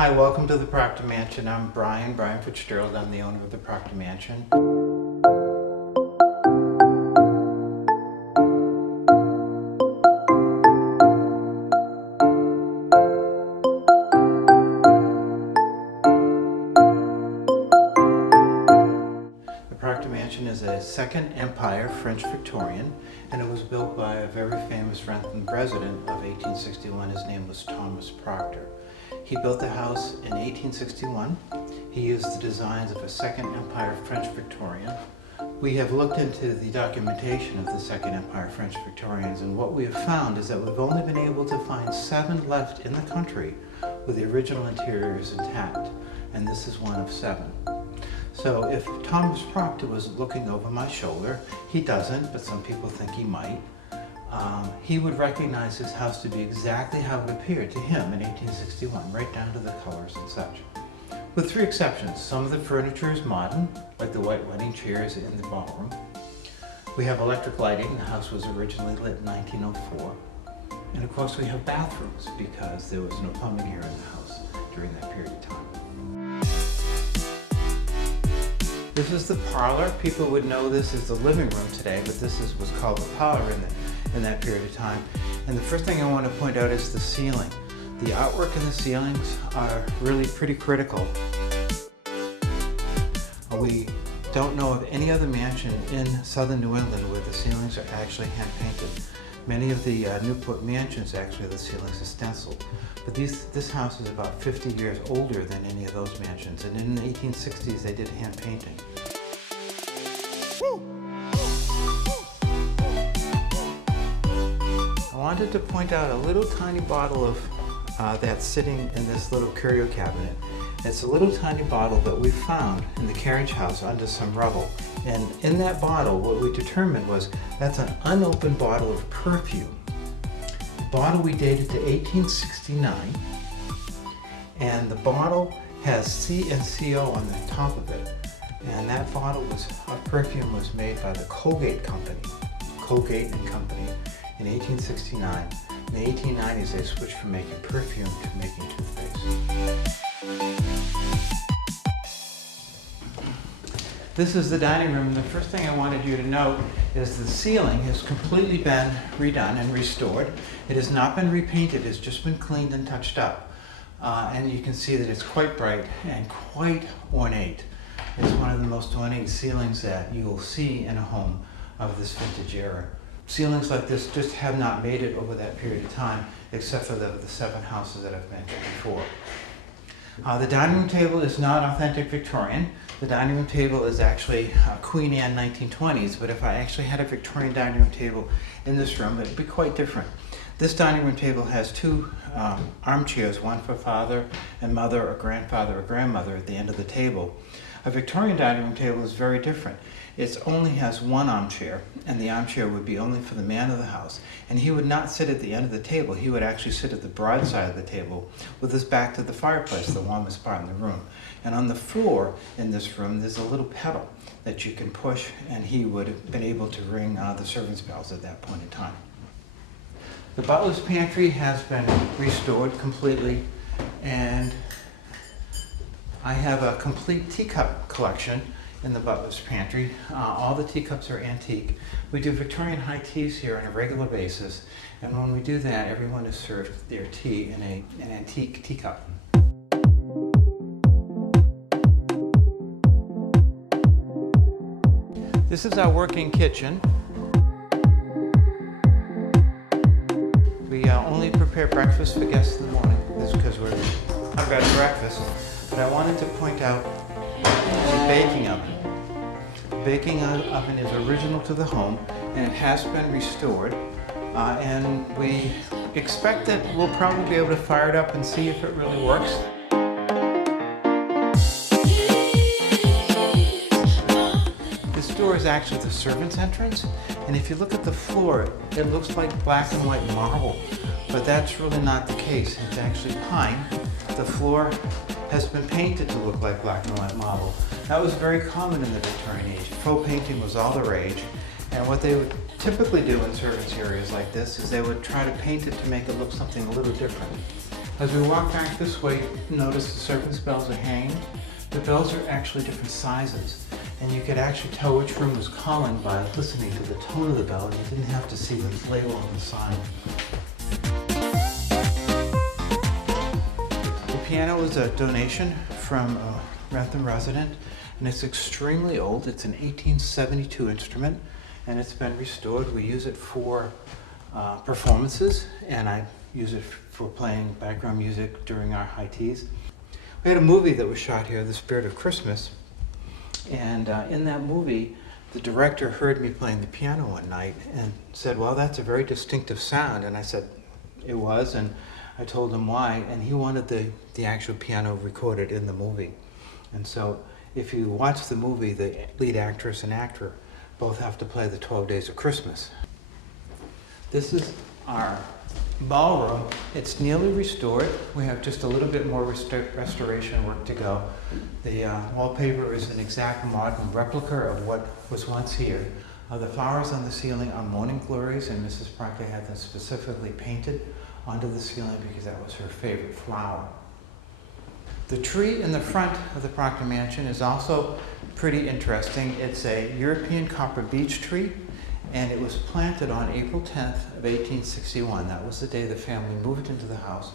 Hi, welcome to the Proctor Mansion. I'm Brian Fitzgerald. I'm the owner of the Proctor Mansion. The Proctor Mansion is a Second Empire French Victorian, and it was built by a very famous Rentham resident of 1861. His name was Thomas Proctor. He built the house in 1861. He used the designs of a Second Empire French Victorian. We have looked into the documentation of the Second Empire French Victorians, and what we have found is that we've only been able to find 7 left in the country with the original interiors intact, and this is one of 7. So if Thomas Proctor was looking over my shoulder, he doesn't, but some people think he might. He would recognize his house to be exactly how it appeared to him in 1861, right down to the colors and such. With 3 exceptions. Some of the furniture is modern, like the white wedding chairs in the ballroom. We have electric lighting. The house was originally lit in 1904. And of course we have bathrooms because there was no plumbing here in the house during that period of time. This is the parlor. People would know this as the living room today, but this was called the parlor in that period of time. And the first thing I want to point out is the ceiling. The artwork in the ceilings are really pretty critical. We don't know of any other mansion in southern New England where the ceilings are actually hand painted. Many of the Newport mansions actually have the ceilings are stenciled. But this house is about 50 years older than any of those mansions, and in the 1860s they did hand painting. I wanted to point out a little tiny bottle of that's sitting in this little curio cabinet. It's a little tiny bottle that we found in the carriage house under some rubble. And in that bottle, what we determined was that's an unopened bottle of perfume. The bottle we dated to 1869, and the bottle has C and CO on the top of it. And that bottle of perfume was made by the Colgate Company, Colgate and Company, in 1869. In the 1890s, they switched from making perfume to making toothpaste. This is the dining room. The first thing I wanted you to note is the ceiling has completely been redone and restored. It has not been repainted, it's just been cleaned and touched up. And you can see that it's quite bright and quite ornate. It's one of the most ornate ceilings that you will see in a home of this vintage era. Ceilings like this just have not made it over that period of time, except for the 7 houses that I've mentioned before. The dining room table is not authentic Victorian. The dining room table is actually Queen Anne 1920s, but if I actually had a Victorian dining room table in this room, it would be quite different. This dining room table has 2 armchairs, one for father and mother, or grandfather or grandmother at the end of the table. A Victorian dining room table is very different. It only has 1 armchair, and the armchair would be only for the man of the house. And he would not sit at the end of the table. He would actually sit at the broad side of the table with his back to the fireplace, the warmest part in the room. And on the floor in this room, there's a little pedal that you can push, and he would have been able to ring the servants' bells at that point in time. The butler's pantry has been restored completely, and I have a complete teacup collection in the butler's pantry. All the teacups are antique. We do Victorian high teas here on a regular basis, and when we do that, everyone is served their tea in an antique teacup. This is our working kitchen. We only prepare breakfast for guests in the morning. This is because I've got breakfast. But I wanted to point out the baking oven. The baking oven is original to the home, and it has been restored. And we expect that we'll probably be able to fire it up and see if it really works. This door is actually the servants' entrance, and if you look at the floor, it looks like black and white marble, but that's really not the case. It's actually pine. The floor has been painted to look like black and white marble. That was very common in the Victorian age. Faux painting was all the rage, and what they would typically do in service areas like this is they would try to paint it to make it look something a little different. As we walk back this way, notice the servants' bells are hanging. The bells are actually different sizes, and you could actually tell which room was calling by listening to the tone of the bell, and you didn't have to see the label on the sign. The piano was a donation from a Rentham resident, and it's extremely old. It's an 1872 instrument, and it's been restored. We use it for performances, and I use it for playing background music during our high teas. We had a movie that was shot here, The Spirit of Christmas, and in that movie, the director heard me playing the piano one night and said, "Well, that's a very distinctive sound," and I said it was, and I told him why, and he wanted the actual piano recorded in the movie. And so if you watch the movie, the lead actress and actor both have to play the 12 Days of Christmas. This is our ballroom. It's nearly restored. We have just a little bit more restoration work to go. The wallpaper is an exact modern replica of what was once here. The flowers on the ceiling are morning glories, and Mrs. Proctor had them specifically painted onto the ceiling because that was her favorite flower. The tree in the front of the Proctor mansion is also pretty interesting. It's a European copper beech tree, and it was planted on April 10th of 1861. That was the day the family moved into the house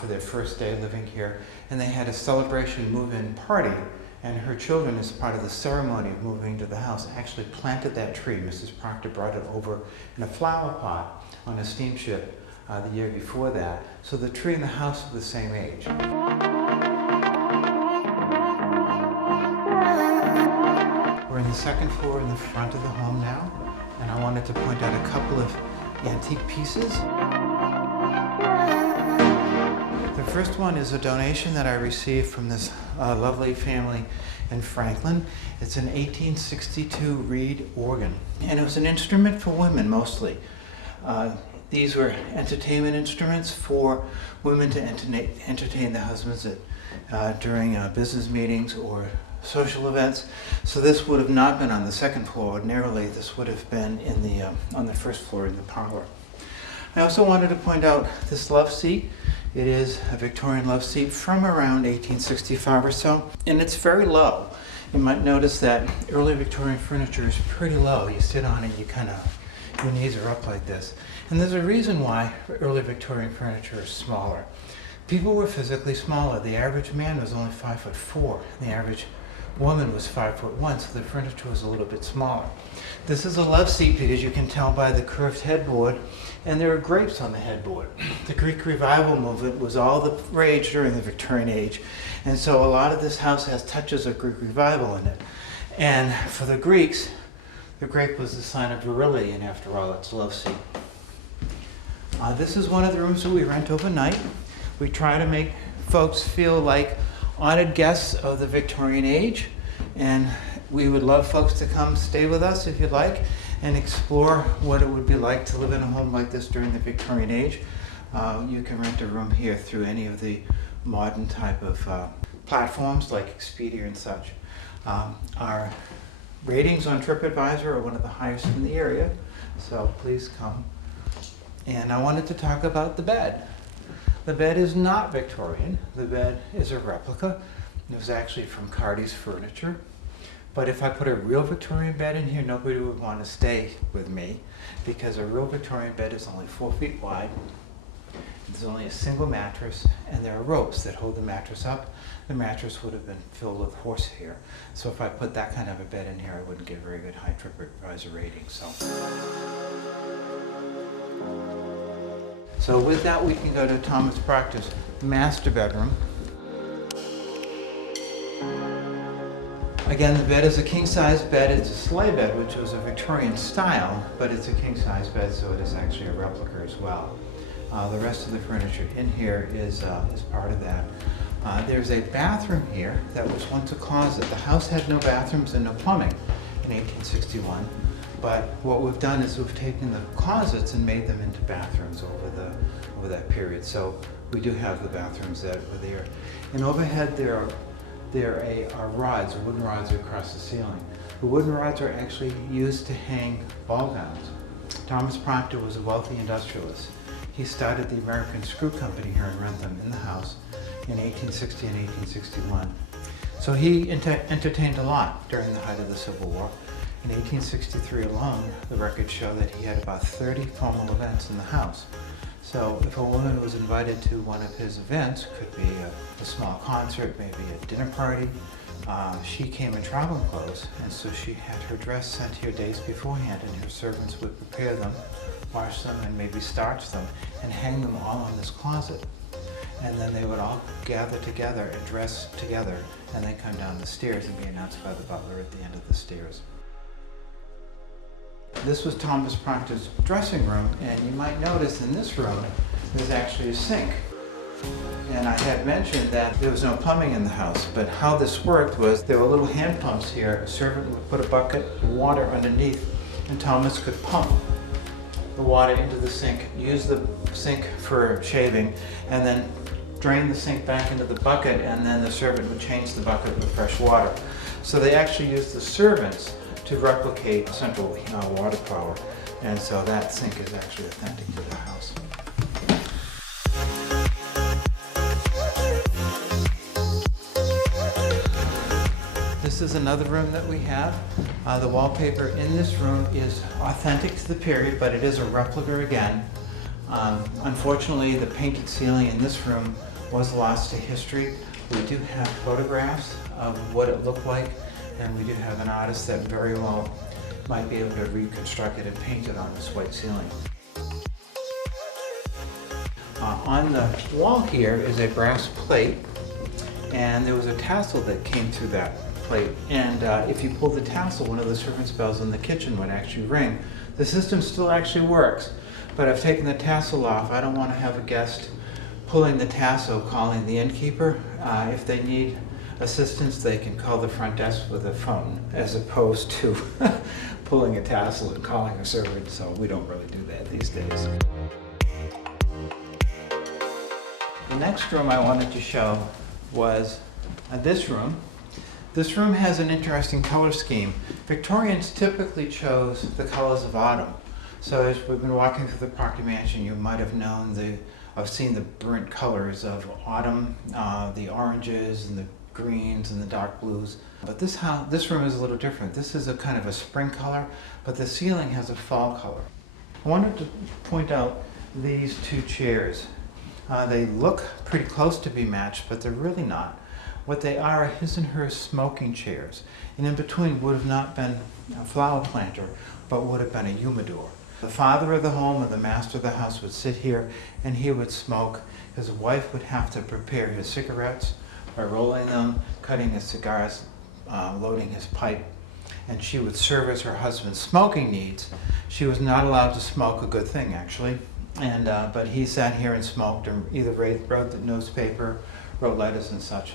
for their first day living here, and they had a celebration move-in party, and her children, as part of the ceremony of moving to the house, actually planted that tree. Mrs. Proctor brought it over in a flower pot on a steamship the year before that, so the tree and the house are the same age. We're in the second floor in the front of the home now, and I wanted to point out a couple of antique pieces. The first one is a donation that I received from this lovely family in Franklin. It's an 1862 reed organ, and it was an instrument for women mostly. These were entertainment instruments for women to entertain their husbands during business meetings or social events. So this would have not been on the second floor. Ordinarily, this would have been on the first floor in the parlor. I also wanted to point out this love seat. It is a Victorian love seat from around 1865 or so, and it's very low. You might notice that early Victorian furniture is pretty low. You sit on it, your knees are up like this. And there's a reason why early Victorian furniture is smaller. People were physically smaller. The average man was only 5'4". The average woman was 5'1", so the furniture was a little bit smaller. This is a love seat because you can tell by the curved headboard, and there are grapes on the headboard. The Greek revival movement was all the rage during the Victorian age, and so a lot of this house has touches of Greek revival in it. And for the Greeks, the grape was the sign of virility, and after all, it's a love seat. This is one of the rooms that we rent overnight. We try to make folks feel like honored guests of the Victorian age, and we would love folks to come stay with us if you'd like and explore what it would be like to live in a home like this during the Victorian age. You can rent a room here through any of the modern type of platforms like Expedia and such. Our ratings on TripAdvisor are one of the highest in the area, so please come. And I wanted to talk about the bed. The bed is not Victorian. The bed is a replica. It was actually from Carty's Furniture. But if I put a real Victorian bed in here, nobody would want to stay with me, because a real Victorian bed is only 4 feet wide. There's only a single mattress, and there are ropes that hold the mattress up. The mattress would have been filled with horsehair. So if I put that kind of a bed in here, I wouldn't get very good high TripAdvisor ratings. So with that, we can go to Thomas Proctor's master bedroom. Again, the bed is a king-size bed. It's a sleigh bed, which was a Victorian style, but it's a king-size bed, so it is actually a replica as well. The rest of the furniture in here is part of that. There's a bathroom here that was once a closet. The house had no bathrooms and no plumbing in 1861. But what we've done is we've taken the closets and made them into bathrooms over that period. So we do have the bathrooms that were there. And overhead there are rods, wooden rods across the ceiling. The wooden rods are actually used to hang ball gowns. Thomas Proctor was a wealthy industrialist. He started the American Screw Company here in Rentham in the house in 1860 and 1861. So he entertained a lot during the height of the Civil War. In 1863 alone, the records show that he had about 30 formal events in the house. So if a woman was invited to one of his events, could be a small concert, maybe a dinner party, she came in traveling clothes, and so she had her dress sent here days beforehand, and her servants would prepare them, wash them, and maybe starch them, and hang them all in this closet. And then they would all gather together and dress together, and then come down the stairs and be announced by the butler at the end of the stairs. This was Thomas Proctor's dressing room, and you might notice in this room there's actually a sink. And I had mentioned that there was no plumbing in the house, but how this worked was there were little hand pumps here. A servant would put a bucket of water underneath, and Thomas could pump the water into the sink, use the sink for shaving, and then drain the sink back into the bucket, and then the servant would change the bucket with fresh water. So they actually used the servants to replicate central water power, and so that sink is actually authentic to the house. This is another room that we have. The wallpaper in this room is authentic to the period, but it is a replica again. Unfortunately, the painted ceiling in this room was lost to history. We do have photographs of what it looked like, and we do have an artist that very well might be able to reconstruct it and paint it on this white ceiling. On the wall here is a brass plate, and there was a tassel that came through that plate, and if you pulled the tassel, one of the servants' bells in the kitchen would actually ring. The system still actually works, but I've taken the tassel off. I don't want to have a guest pulling the tassel calling the innkeeper. If they need assistance, they can call the front desk with a phone, as opposed to pulling a tassel and calling a servant, so we don't really do that these days. The next room I wanted to show was this room. This room has an interesting color scheme. Victorians typically chose the colors of autumn. So as we've been walking through the Proctor mansion, you might have seen the burnt colors of autumn, the oranges and the greens and the dark blues. But this room is a little different. This is a kind of a spring color, but the ceiling has a fall color. I wanted to point out these two chairs. They look pretty close to be matched, but they're really not. What they are his and her smoking chairs. And in between would have not been a flower planter, but would have been a humidor. The father of the home or the master of the house would sit here and he would smoke. His wife would have to prepare his cigarettes by rolling them, cutting his cigars, loading his pipe, and she would service her husband's smoking needs. She was not allowed to smoke, a good thing actually, and but he sat here and smoked and either wrote the newspaper, wrote letters and such.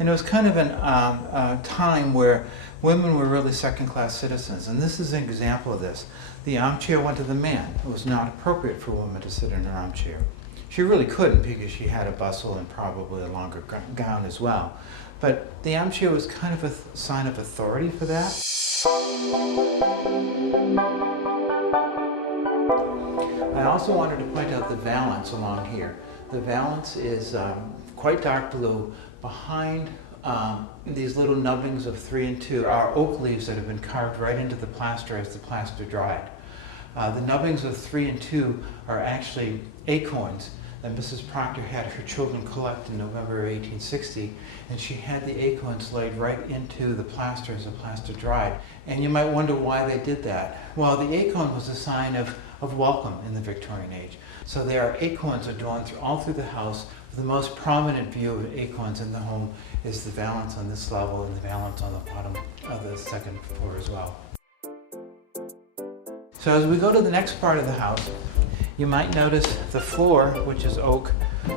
And it was kind of a time where women were really second-class citizens, and this is an example of this. The armchair went to the man. It was not appropriate for a woman to sit in an armchair. She really couldn't because she had a bustle and probably a longer gown as well. But the armchair was kind of a sign of authority for that. I also wanted to point out the valance along here. The valance is quite dark blue. Behind these little nubbings of 3 and 2 are oak leaves that have been carved right into the plaster as the plaster dried. The nubbings of 3 and 2 are actually acorns that Mrs. Proctor had her children collect in November of 1860, and she had the acorns laid right into the plaster as the plaster dried. And you might wonder why they did that. Well, the acorn was a sign of welcome in the Victorian age. So there are acorns adorned all through the house. The most prominent view of acorns in the home is the valance on this level and the valance on the bottom of the second floor as well. So as we go to the next part of the house, you might notice the floor, which is oak,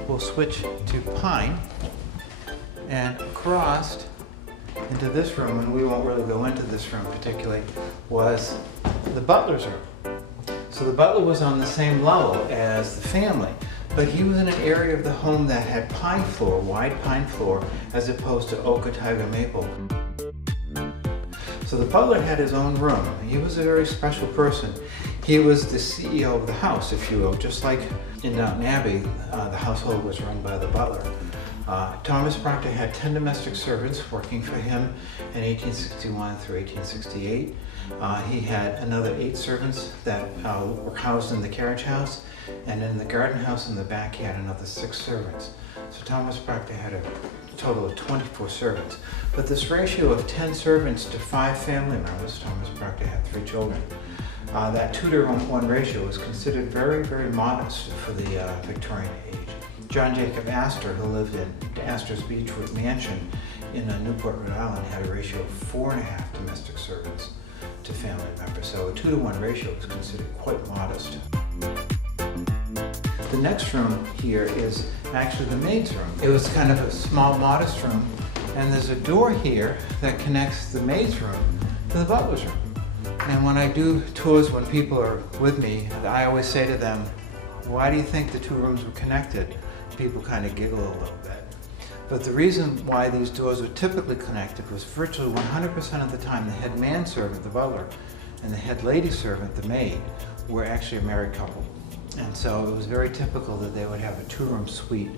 will switch to pine, and across into this room, and we won't really go into this room particularly, was the butler's room. So the butler was on the same level as the family, but he was in an area of the home that had pine floor, wide pine floor, as opposed to oak or tiger maple. So the butler had his own room. He was a very special person. He was the CEO of the house, if you will, just like in Downton Abbey, the household was run by the butler. Thomas Proctor had 10 domestic servants working for him in 1861 through 1868. He had another 8 servants that were housed in the carriage house, and in the garden house in the back he had another 6 servants. So Thomas Proctor had a total of 24 servants. But this ratio of 10 servants to 5 family members, Thomas Proctor had 3 children. That 2-to-1 ratio was considered very, very modest for the Victorian age. John Jacob Astor, who lived in Astor's Beechwood Mansion in Newport, Rhode Island, had a ratio of 4.5 domestic servants to family members. So a 2-to-1 ratio is considered quite modest. The next room here is actually the maid's room. It was kind of a small, modest room, and there's a door here that connects the maid's room to the butler's room. And when I do tours, when people are with me, I always say to them, why do you think the 2 rooms were connected? People kind of giggle a little bit. But the reason why these doors were typically connected was virtually 100% of the time the head manservant, the butler, and the head lady servant, the maid, were actually a married couple. And so it was very typical that they would have a 2-room suite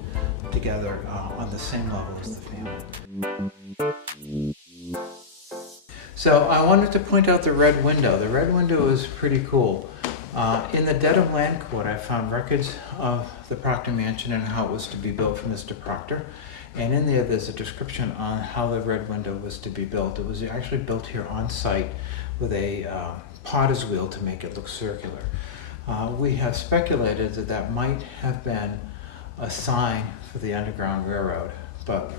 together on the same level as the family. So I wanted to point out the red window. The red window is pretty cool. In the Dedham Land Court, I found records of the Proctor Mansion and how it was to be built for Mr. Proctor. And in there's a description on how the red window was to be built. It was actually built here on site with a potter's wheel to make it look circular. We have speculated that that might have been a sign for the Underground Railroad, but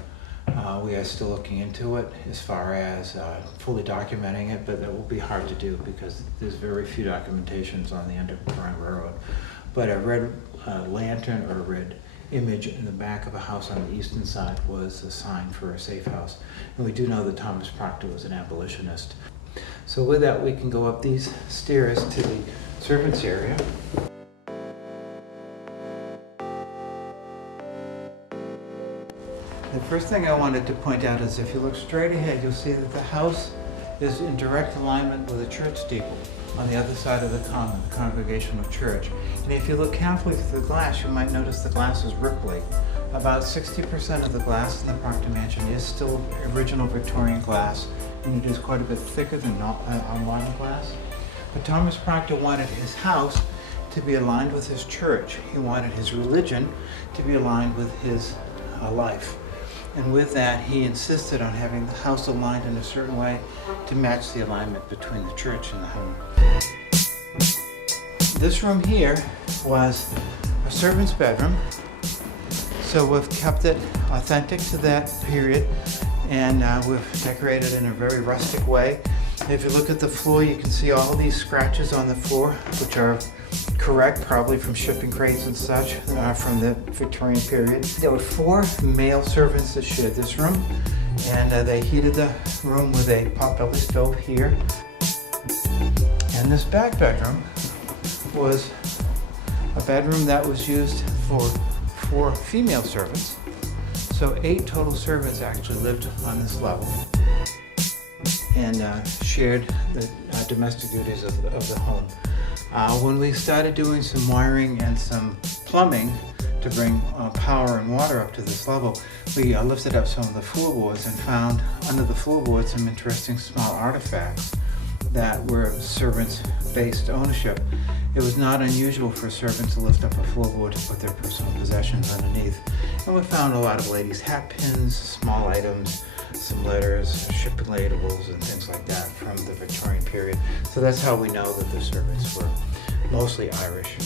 we are still looking into it as far as fully documenting it, but that will be hard to do because there's very few documentations on the Underground Railroad. But a red lantern or a red image in the back of a house on the eastern side was a sign for a safe house. And we do know that Thomas Proctor was an abolitionist. So with that, we can go up these stairs to the servants area. The first thing I wanted to point out is if you look straight ahead, you'll see that the house is in direct alignment with a church steeple on the other side of the common, the Congregational Church. And if you look carefully through the glass, you might notice the glass is ripply. About 60% of the glass in the Proctor Mansion is still original Victorian glass, and it is quite a bit thicker than our modern glass. But Thomas Proctor wanted his house to be aligned with his church. He wanted his religion to be aligned with his life. And with that, he insisted on having the house aligned in a certain way to match the alignment between the church and the home. This room here was a servant's bedroom, so we've kept it authentic to that period, and we've decorated it in a very rustic way. If you look at the floor, you can see all these scratches on the floor, which are correct, probably from shipping crates and such from the Victorian period. There were 4 male servants that shared this room, and they heated the room with a potbelly stove here. And this back bedroom was a bedroom that was used for 4 female servants. So 8 total servants actually lived on this level and shared the domestic duties of the home. When we started doing some wiring and some plumbing to bring power and water up to this level, we lifted up some of the floorboards and found under the floorboards some interesting small artifacts that were servants-based ownership. It was not unusual for servants to lift up a floorboard to put their personal possessions underneath. And we found a lot of ladies' hat pins, small items, some letters, shipping labels, and things like that from the Victorian period. So that's how we know that the servants were mostly Irish.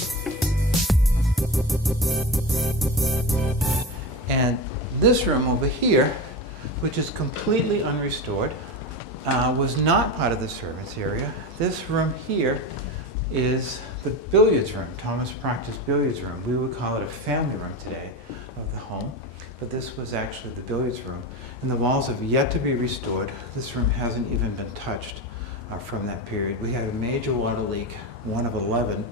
And this room over here, which is completely unrestored, was not part of the servants area. This room here is the billiards room, Thomas Proctor's billiards room. We would call it a family room today of the home, but this was actually the billiards room. And the walls have yet to be restored. This room hasn't even been touched from that period. We had a major water leak, one of 11,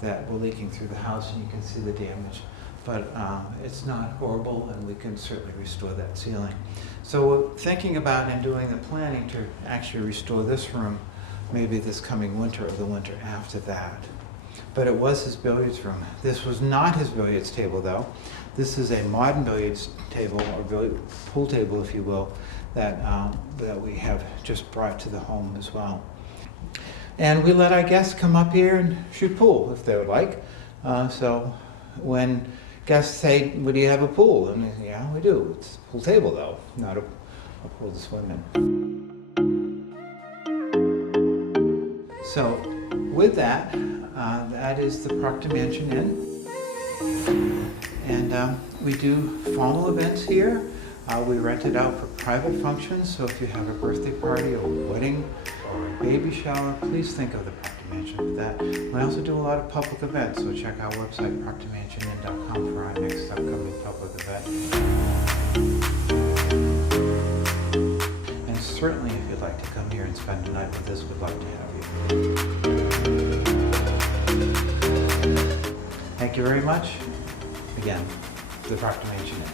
that were leaking through the house, and you can see the damage. But it's not horrible, and we can certainly restore that ceiling. So we're thinking about and doing the planning to actually restore this room maybe this coming winter or the winter after that. But it was his billiards room. This was not his billiards table, though. This is a modern billiards table, or pool table, if you will, that we have just brought to the home as well. And we let our guests come up here and shoot pool if they would like. So when guests say, "Well, do you have a pool?" And they say, "Yeah, we do. It's a pool table, though, not a pool to swim in." So with that, that is the Proctor Mansion Inn. And we do formal events here. We rent it out for private functions, so if you have a birthday party or a wedding or a baby shower, please think of the Proctor Mansion for that. We also do a lot of public events, so check our website, proctormansioninn.com, for our next upcoming public event. And certainly if you'd like to come here and spend a night with us, we'd love to have you. Thank you very much. Again, the Proctor Mansion Inn.